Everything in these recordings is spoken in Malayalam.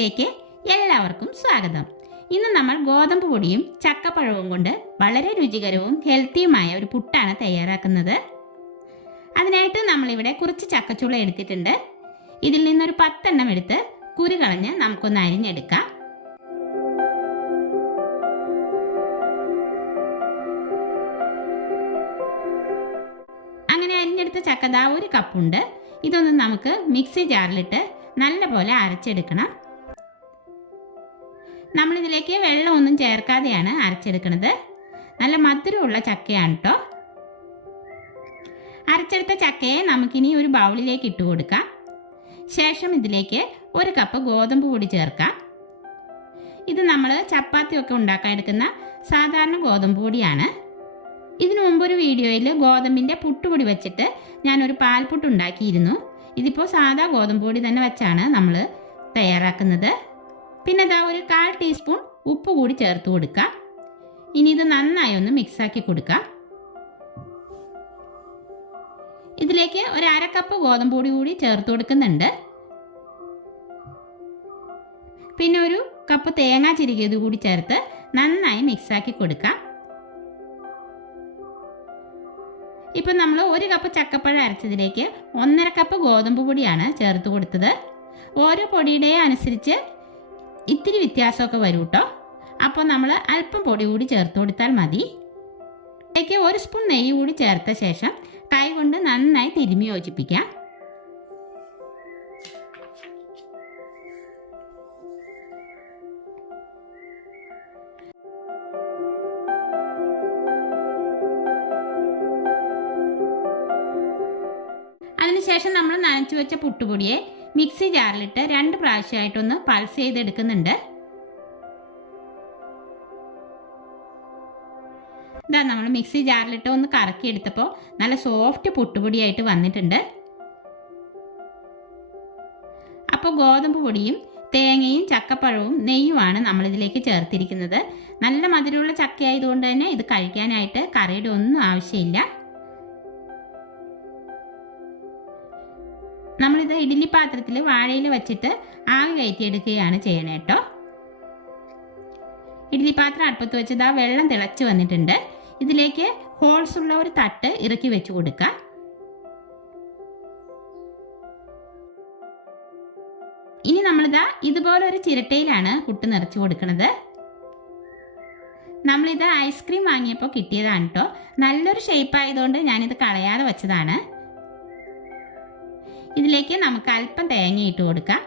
ടിപ്സിലേക്ക് എല്ലാവർക്കും സ്വാഗതം. ഇന്ന് നമ്മൾ ഗോതമ്പ് പൊടിയും ചക്കപ്പഴവും കൊണ്ട് വളരെ രുചികരവും ഹെൽത്തിയുമായ ഒരു പുട്ടാണ് തയ്യാറാക്കുന്നത്. അതിനായിട്ട് നമ്മളിവിടെ കുറച്ച് ചക്കച്ചുള എടുത്തിട്ടുണ്ട്. ഇതിൽ നിന്നൊരു 10 എണ്ണം എടുത്ത് കുരു കളഞ്ഞ് നമുക്കൊന്ന് അരിഞ്ഞെടുക്കാം. അങ്ങനെ അരിഞ്ഞെടുത്ത ചക്കദാ 1 കപ്പുണ്ട്. ഇതൊന്ന് നമുക്ക് മിക്സി ജാറിലിട്ട് നല്ലപോലെ അരച്ചെടുക്കണം. നമ്മളിതിലേക്ക് വെള്ളമൊന്നും ചേർക്കാതെയാണ് അരച്ചെടുക്കുന്നത്. നല്ല മധുരമുള്ള ചക്കയാണ് കേട്ടോ. അരച്ചെടുത്ത ചക്കയെ നമുക്കിനി ഒരു ബൗളിലേക്ക് ഇട്ട് കൊടുക്കാം. ശേഷം ഇതിലേക്ക് 1 കപ്പ് ഗോതമ്പ് പൊടി ചേർക്കാം. ഇത് നമ്മൾ ചപ്പാത്തിയൊക്കെ ഉണ്ടാക്കാൻ എടുക്കുന്ന സാധാരണ ഗോതമ്പ് പൊടിയാണ്. ഇതിനു മുമ്പൊരു വീഡിയോയിൽ ഗോതമ്പിൻ്റെ പുട്ടുപൊടി വെച്ചിട്ട് ഞാനൊരു പാൽപുട്ട് ഉണ്ടാക്കിയിരുന്നു. ഇതിപ്പോൾ സാധാ ഗോതമ്പ് പൊടി തന്നെ വെച്ചാണ് നമ്മൾ തയ്യാറാക്കുന്നത്. പിന്നെ ഇതാ ഒരു 1/4 ടീസ്പൂൺ ഉപ്പ് കൂടി ചേർത്ത് കൊടുക്കാം. ഇനി ഇത് നന്നായി ഒന്ന് മിക്സാക്കി കൊടുക്കാം. ഇതിലേക്ക് ഒരു 1/2 കപ്പ് ഗോതമ്പ് പൊടി കൂടി ചേർത്ത് കൊടുക്കുന്നുണ്ട്. പിന്നെ ഒരു കപ്പ് തേങ്ങ ചിരകിയത് കൂടി ചേർത്ത് നന്നായി മിക്സാക്കി കൊടുക്കാം. ഇപ്പം നമ്മൾ 1 കപ്പ് ചക്കപ്പഴം അരച്ചതിലേക്ക് 1.5 കപ്പ് ഗോതമ്പ് പൊടിയാണ് ചേർത്ത് കൊടുത്തത്. ഓരോ പൊടിയുടെയും അനുസരിച്ച് ഇത്തിരി വ്യത്യാസമൊക്കെ വരും കേട്ടോ. അപ്പോൾ നമ്മൾ അല്പം പൊടി കൂടി ചേർത്ത് കൊടുത്താൽ മതി. ഇതിലേക്ക് 1 സ്പൂൺ നെയ്യ് കൂടി ചേർത്ത ശേഷം കൈ കൊണ്ട് നന്നായി തിരുമ്മി യോജിപ്പിക്കാം. അതിനുശേഷം നമ്മൾ നനച്ചു വെച്ച പുട്ടുപൊടിയെ മിക്സി ജാറിലിട്ട് 2 പ്രാവശ്യമായിട്ടൊന്ന് പൾസ് ചെയ്തെടുക്കുന്നുണ്ട്. ഇതാ നമ്മൾ മിക്സി ജാറിലിട്ട് ഒന്ന് കറക്കിയെടുത്തപ്പോൾ നല്ല സോഫ്റ്റ് പുട്ടുപൊടിയായിട്ട് വന്നിട്ടുണ്ട്. അപ്പോൾ ഗോതമ്പ് പൊടിയും തേങ്ങയും ചക്കപ്പഴവും നെയ്യുമാണ് നമ്മളിതിലേക്ക് ചേർത്തിരിക്കുന്നത്. നല്ല മധുരമുള്ള ചക്കയായതുകൊണ്ട് തന്നെ ഇത് കഴിക്കാനായിട്ട് കറിയുടെ ഒന്നും ആവശ്യമില്ല. നമ്മളിത് ഇഡ്ഡലി പാത്രത്തിൽ വാഴയിൽ വെച്ചിട്ട് ആവി കയറ്റിയെടുക്കുകയാണ് ചെയ്യണേ കേട്ടോ. ഇഡ്ഡലി പാത്രം അടുപ്പത്ത് വെച്ചത് വെള്ളം തിളച്ച് വന്നിട്ടുണ്ട്. ഇതിലേക്ക് ഹോൾസ് ഉള്ള ഒരു തട്ട് ഇറക്കി വെച്ച് കൊടുക്കാം. ഇനി നമ്മളിതാ ഇതുപോലെ ഒരു ചിരട്ടയിലാണ് പുട്ട് നിറച്ച് കൊടുക്കുന്നത്. നമ്മളിത് ഐസ്ക്രീം വാങ്ങിയപ്പോൾ കിട്ടിയതാണ് കേട്ടോ. നല്ലൊരു ഷേപ്പ് ആയതുകൊണ്ട് ഞാനിത് കളയാതെ വെച്ചതാണ്. ഇതിലേക്ക് നമുക്ക് അല്പം തേങ്ങ ഇട്ട് കൊടുക്കാം.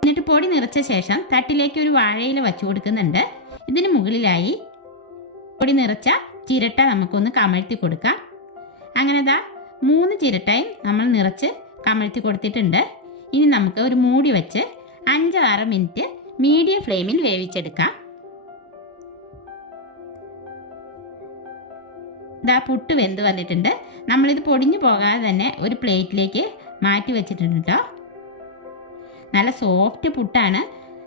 എന്നിട്ട് പൊടി നിറച്ച ശേഷം തട്ടിലേക്ക് ഒരു വാഴയില വച്ചു കൊടുക്കുന്നുണ്ട്. ഇതിന് മുകളിലായി പൊടി നിറച്ച ചിരട്ട നമുക്കൊന്ന് കമഴ്ത്തി കൊടുക്കാം. അങ്ങനെ 3 ചിരട്ടയും നമ്മൾ നിറച്ച് കമഴ്ത്തി കൊടുത്തിട്ടുണ്ട്. ഇനി നമുക്ക് ഒരു മൂടി വെച്ച് 5-6 മിനിറ്റ് മീഡിയം ഫ്ലെയിമിൽ വേവിച്ചെടുക്കാം. പുട്ട് വെന്ത് വന്നിട്ടുണ്ട്. നമ്മളിത് പൊടിഞ്ഞു പോകാതെ തന്നെ ഒരു പ്ലേറ്റിലേക്ക് മാറ്റി വെച്ചിട്ടുണ്ട് കേട്ടോ. നല്ല സോഫ്റ്റ് പുട്ടാണ്.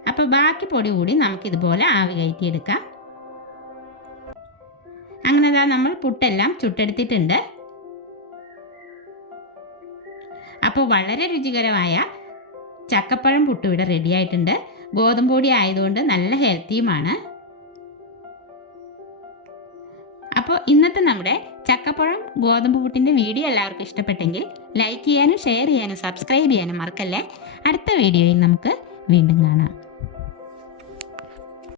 അപ്പോൾ ബാക്കി പൊടി കൂടി നമുക്കിതുപോലെ ആവി കയറ്റിയെടുക്കാം. അങ്ങനെ നമ്മൾ പുട്ടെല്ലാം ചുട്ടെടുത്തിട്ടുണ്ട്. അപ്പോൾ വളരെ രുചികരമായ ചക്കപ്പഴം പുട്ട് ഇവിടെ റെഡി ആയിട്ടുണ്ട്. ഗോതമ്പ് പൊടി ആയതുകൊണ്ട് നല്ല ഹെൽത്തിയുമാണ്. അപ്പോൾ ഇന്നത്തെ നമ്മുടെ ചക്കപ്പഴം ഗോതമ്പ് പുട്ടിൻ്റെ വീഡിയോ എല്ലാവർക്കും ഇഷ്ടപ്പെട്ടെങ്കിൽ ലൈക്ക് ചെയ്യാനും ഷെയർ ചെയ്യാനും സബ്സ്ക്രൈബ് ചെയ്യാനും മറക്കല്ലേ. അടുത്ത വീഡിയോയിൽ നമുക്ക് വീണ്ടും കാണാം.